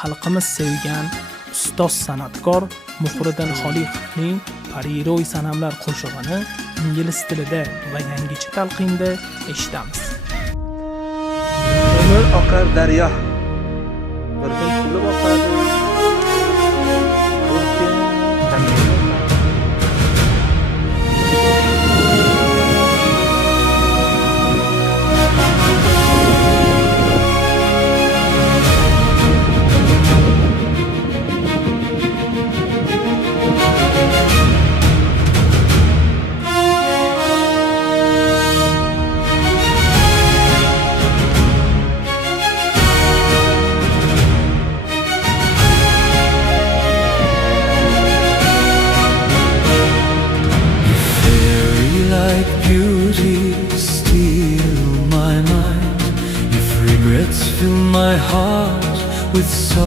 xalqimiz sevgan ustoz san'atkor Muhriddin Xoliqovning Pariro'y sanamlar qo'shig'ini ingliz tilida va yangicha talqinda eshitamiz. Temir oqar daryo, bir kun kulib oqar.